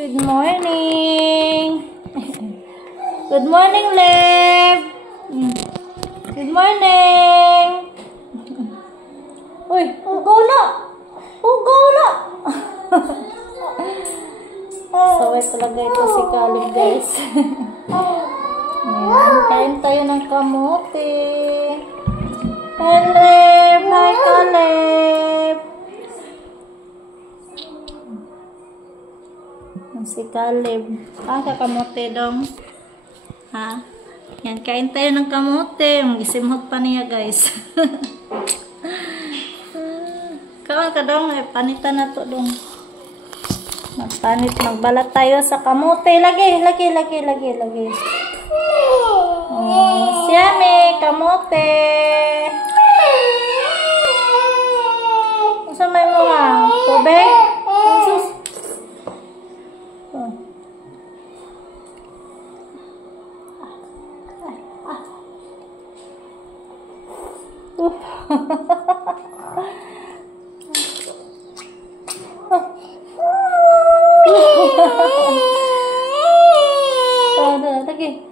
Good morning. Good morning, Lev. Good morning. Uy, ugaw na. Ugaw na. Saway talaga ito si Caleb, guys. Ayan, kain tayo ng kamote. Caleb! Hi, Caleb! Si Caleb. Kakamote dong. Ha? Yan, kain tayo ng kamote. Isimhog pa niya, guys. Kawan ka dong. Panitan na to dong. Magbalat tayo sa kamote. Lagi. Oh, siyame, kamote. Saan may mga tubig?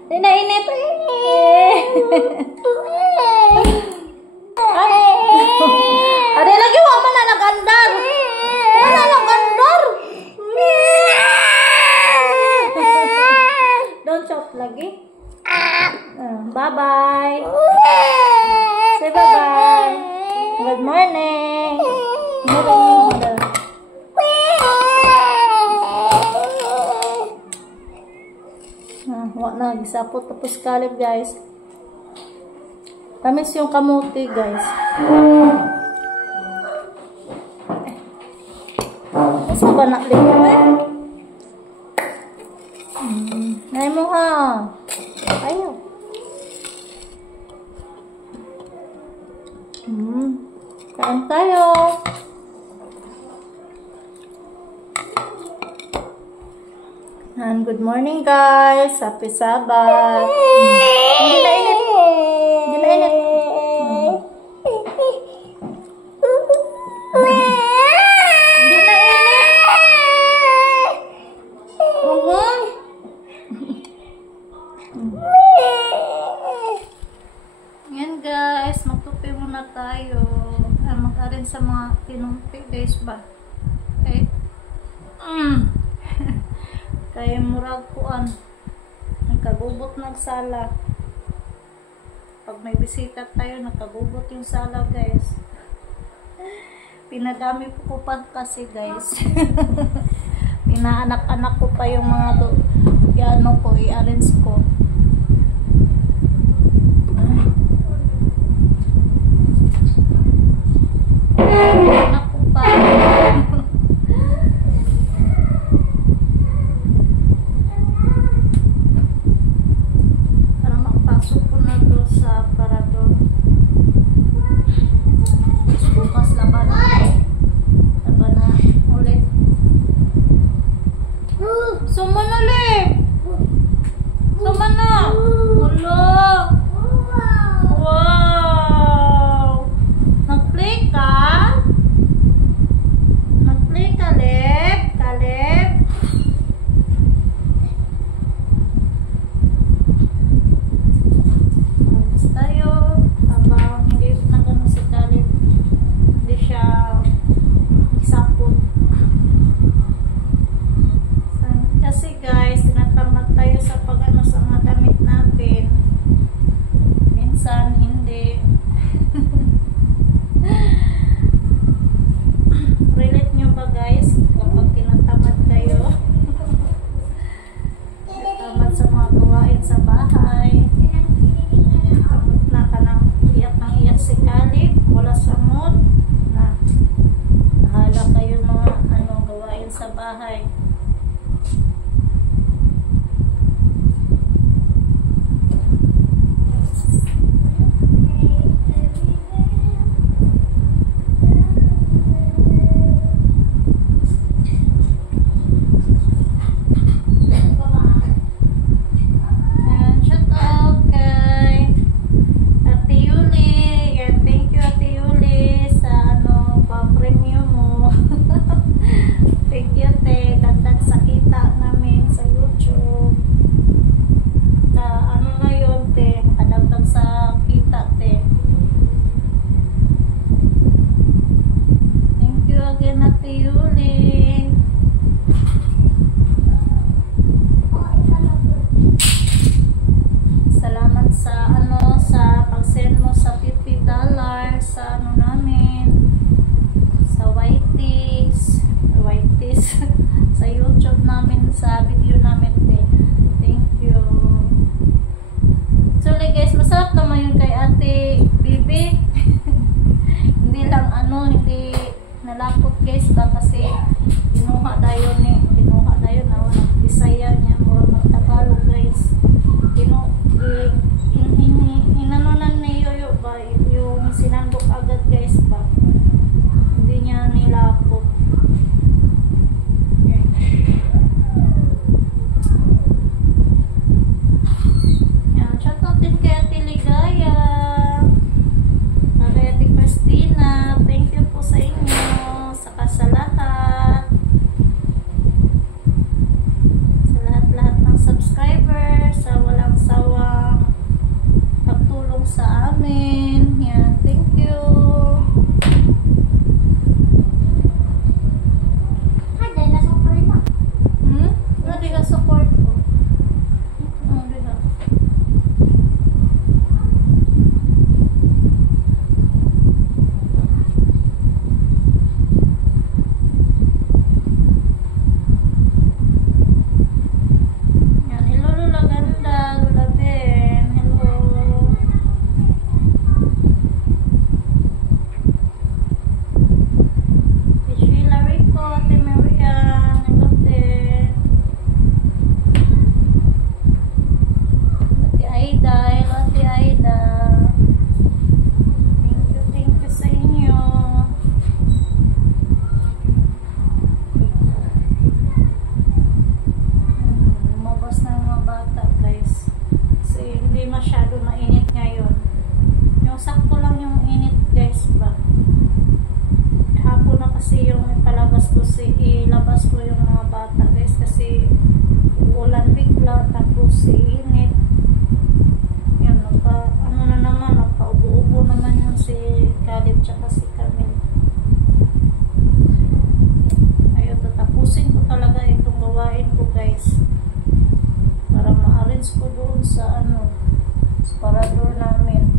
Init. Ada lagi wak mana nagandar. Mana nagandar. Don't chop lagi. Bye bye. Say bye bye. Good morning. Wak na, gisapot tapos Caleb, guys. Tamis yung kamote, guys. Asa ba naklik eh? Nay mo ha. Ayaw. Kain tayo. And good morning, guys. Happy Sabbath. Hindi na init. Yan, guys. Magtupi muna tayo. Mag-arin sa mga tinumpi, guys ba? Okay. Kaya murag kuan. Nagkagubot ng sala. Pag may bisita tayo, nakagubot yung sala, guys. Pinadami ko pa kasi, guys. Pinaanak-anak ko pa yung mga ano ko, i-arrange ko. Anak ko pa. Thank you, Te. sa Whiteys sa YouTube namin, sa video namin din. Thank you. Actually guys, masarap naman yun kay Ate Bibi. Hindi lang hindi nalapot guys ba, kasi kinuha dayon na Bisaya niya, mura magtagalog guys. Inanunan ni Yoyo ba, yung sinandok agad guys ba, hindi niya nilapot. Yan, shout out din kay Ate Ligaya, kay Ate Christina. Thank you po sa inyo, saka sa lahat ng subscribers, sa walang sawang pagtulong sa amin. Yan, thank you. Di ka support ko. Di ka. Yan, hello Lula Ganda, Lula Ben, hello. Sheila Rico, Ate Marian, hello din. Ate Aida, hello Ate Aida. Thank you sa inyo. Lumabas na yung mga bata guys, kasi hindi masyado mainit ngayon. Yung sakto lang yung init guys ba. Hapon na kasi yung ilabas ko yung mga bata guys, kasi ulan bigla, tapos init. Yan, nagpa-ubo-ubo naman yun si Khalid tsaka si Camille. Ayun, tatapusin ko talaga itong gawain ko guys, para ma-arrange ko doon sa sa parador namin.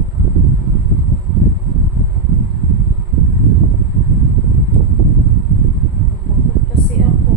Bakit kasi ako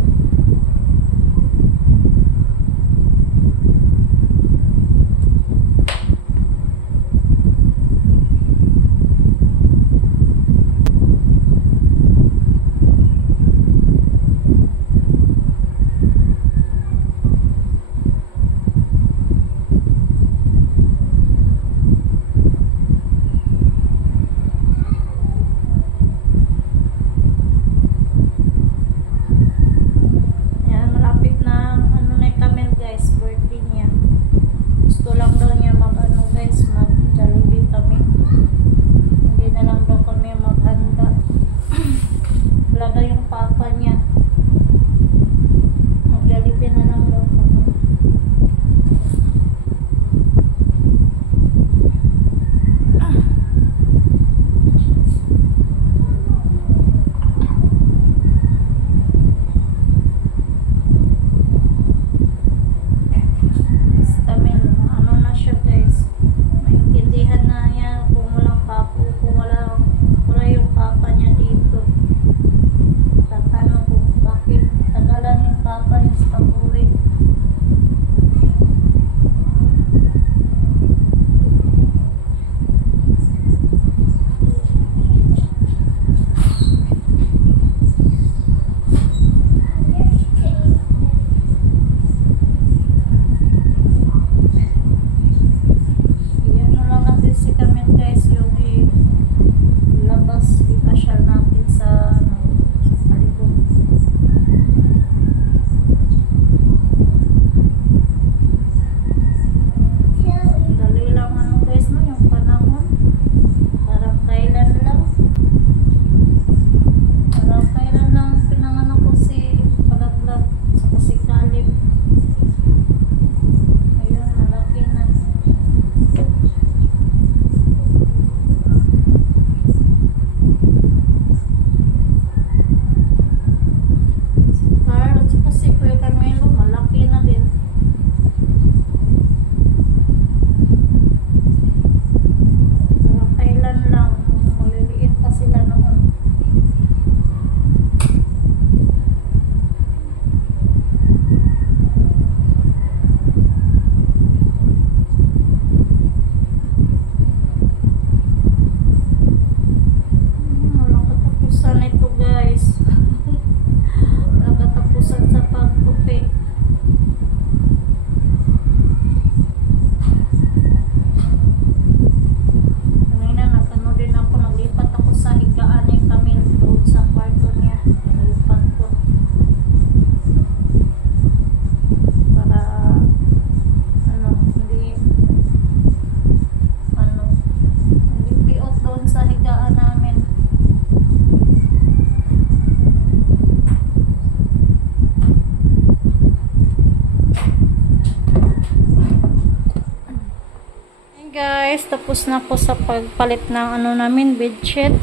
guys, tapos na ako sa pagpalit ng ano namin, bedsheet.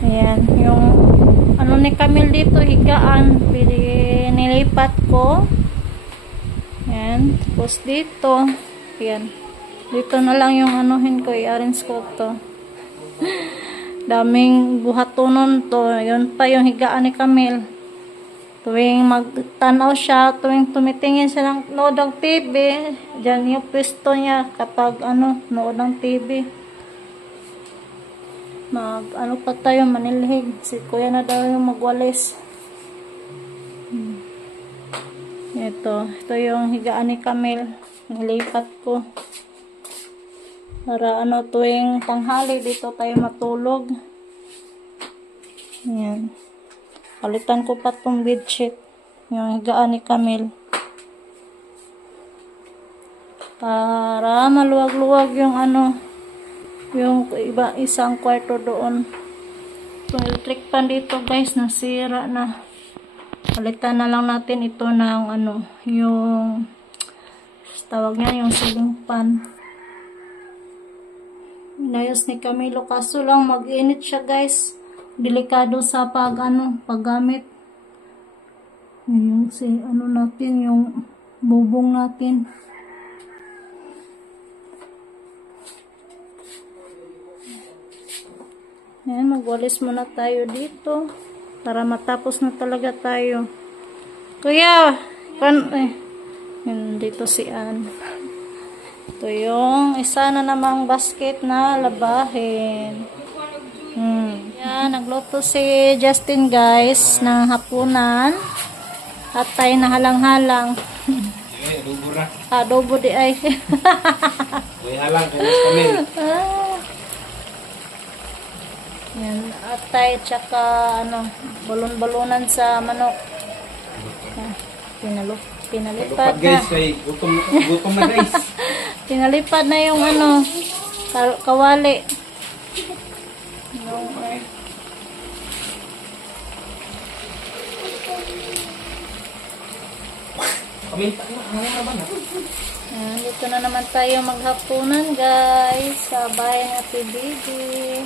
Ayan, yung ano ni Camille dito, higaan, nilipat ko. Ayan, tapos dito, ayan, dito na lang yung anuhin ko, i-arrange ko to. Daming buhatonon to, yun pa yung higaan ni Camille. Tuwing magtanaw siya, tuwing tumitingin siya ng nood ng TV, dyan yung pwesto niya kapag ano, nood ng TV. Ano pa tayo, manilhig. Si kuya na daw yung magwalis. Ito yung higaan ni Camille. Nilipat ko. Para ano, tuwing tanghali dito tayo matulog. Ayan. Palitan ko pa tong bedsheet. Yung higaan ni Camille. Para maluwag-luwag yung ano, yung iba isang kwarto doon. Yung electric pan dito guys, nasira na. Palitan na lang natin ito ng ano, yung tawag niya, yung ceiling fan. Inayos ni Camilo, kaso lang mag-init siya guys. Delikado sa paggamit. Yung ano natin, yung bubong natin. Ayan, magwalis muna tayo dito para matapos na talaga tayo. Kuya, dito si Ann. Ito yung isa na namang basket na labahin. Yan, nagluto si Justin guys ng hapunan. At tayo na halang-halang. Adobo ra. Adobo di ay. May halang kung Camille. Yan, atay tsaka ano, balon-balonan sa manok. Pinalipat na. Guys, ay gutom na guys. Pinalipat na yung ano, kawali. Dito na naman tayo maghapunan guys sa bahay ng Ate Bibi.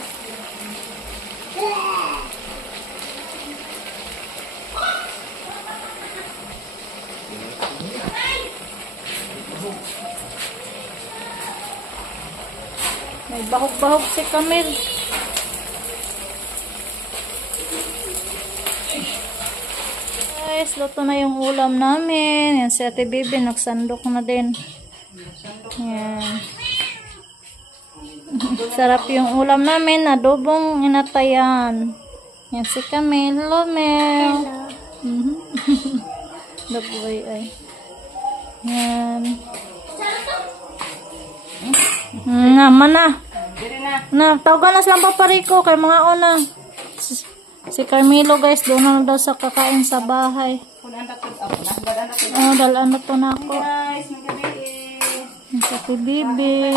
May bahog-bahog si Camille. Guys, luto na yung ulam namin. Yan si Ate Bibi, nagsandok na din. Yan. Sarap yung ulam namin, adobong inatayan. Yan si Camille. Hello, Mel. The boy ay. Yan. Naman na. Na, tawagan na silang papariko kay mga una. Si Carmelo guys, doon na daw sa kakain sa bahay. Oh, dalaan na to na ako. Sa Bibi.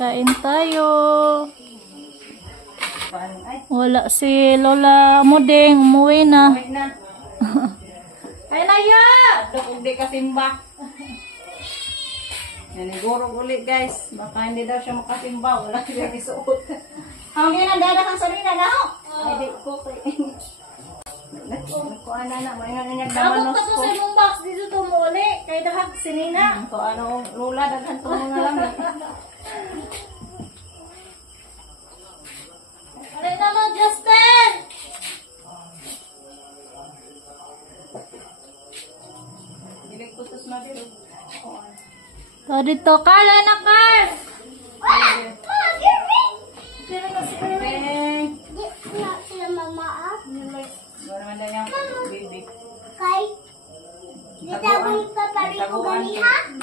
Kain tayo. Wala si Lola Mudeng, umuwi na. Ay na ya! Dok di kasimba. Nanigurog ulit guys. Baka hindi daw siya makasimba. Wala siya isuot. Ang ginandada kang sarina na ho. Ay di ko kay. Kuha na. May nangyag naman Ako pa to sa imong box dito to mo uli. Kay dahag sinina. Kung ano, Lola, daghan to mga lang. Alay na mo, Justin! Iligputos na dito. So, dito, Carl, na Carl! Baru ada yang bibik.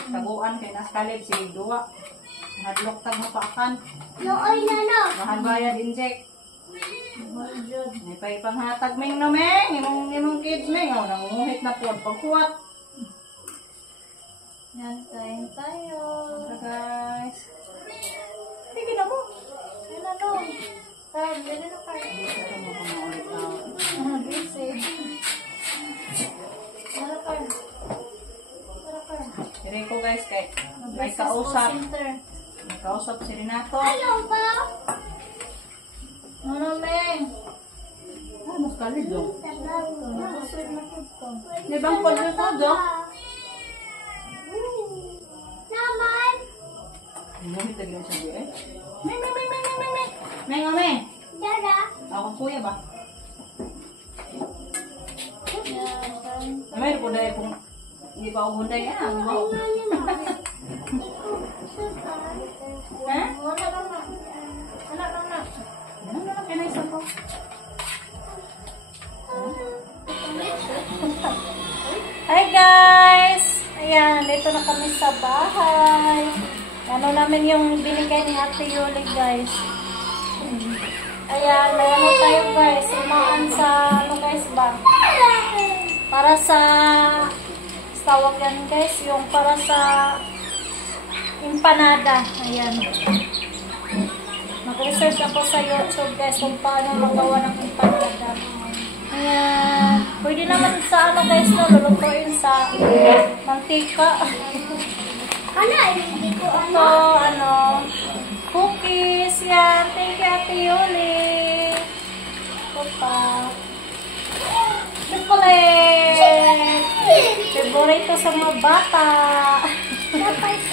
Taguan kay naskalib si dua. Hadlok tag mapakan. Mahal bayad inject. May pay panghatag ming no meng, imong kids meng, nangunguhit na pod pagkuwat. Yan, kain tayo. Guys. Sige na mo. Yan na no. Carl, yan na Carl. Busy. Yan na Carl. Diri ko guys kay may kausap. Center. Nakausap si Renato. Ano, Meng? Ah, mas kalid dong. Di bang pwede sa dong? Gamit lagi na siya eh. Meng. Meng, o Meng. Ako kuya ba? May po dahil kung hindi pa ako hunday yan. Ha? Ano na kinaisan ko? Hi guys! Ayan, dito na kami sa bahay. Ano namin yung binigay ni Ate Yuli guys. Ayan, may ano tayo guys. Umaan sa ano guys ba? Para sa tawag yan guys. Yung para sa empanada. Ayan. Mag-research ako sa YouTube guys kung paano magawa ng empanada. Ayan. Pwede naman sa ano guys na lulutuin sa mantika. Ito, ano, cookies. Yan. Thank you, Ate Yuli. Ito pa. Chocolate. Favorito sa mga bata. Thank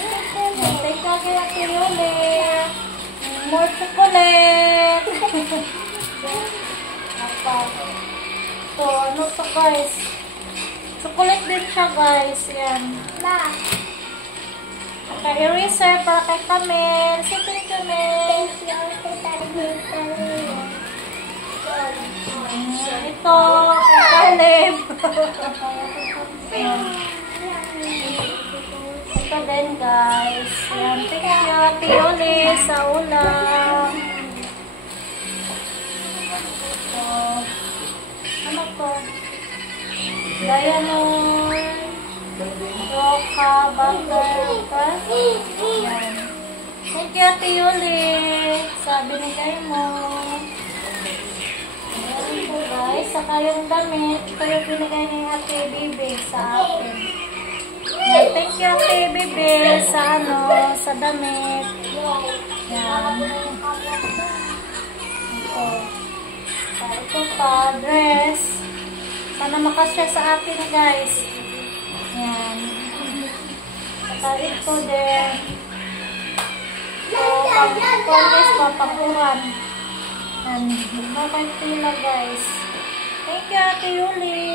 you, Ate Yuli. More chocolate. Apa. So, ano to guys? Chocolate din siya guys. Yan. Kay eraser para kay Camille. Si Thank you, ito, kay Caleb. Ito din guys. Yan. Thank you, Ate Yuli sa ulam. Ito. Ano to? Diamond. Roka, butter, yan. Thank you, Ate Yuli. Sa binigay mo. Ayan po guys. Saka yung damit. Ito yung binigay ni Ate Bibi sa akin. Ayan. Thank you, Ate Bibi sa ano, sa damit. Yan. Ito pa, dress. Sana makasya sa akin guys. Yan. Saka ito din. So, pag-guys, papakuran. And, bakit pila guys. Thank you, Ate Yuli.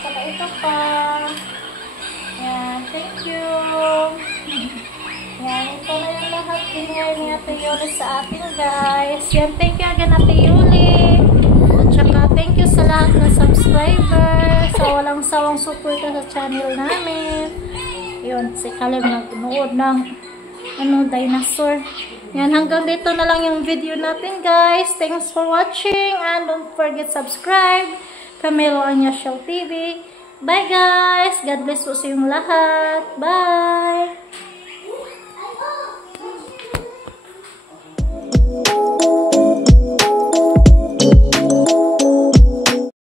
Saka ito pa. Yan, thank you. Yan, ito na yung lahat binigay ni Ate Yuli sa akin guys. Yan, thank you again, Ate Yuli. Tsaka thank you sa lahat ng subscribers, sa walang sawang suporta sa channel namin. Yun, si Caleb nagnood ng dinosaur. Yan, hanggang dito na lang yung video natin guys. Thanks for watching and don't forget subscribe. Camilo Anya Show TV. Bye guys! God bless po sa inyong lahat. Bye!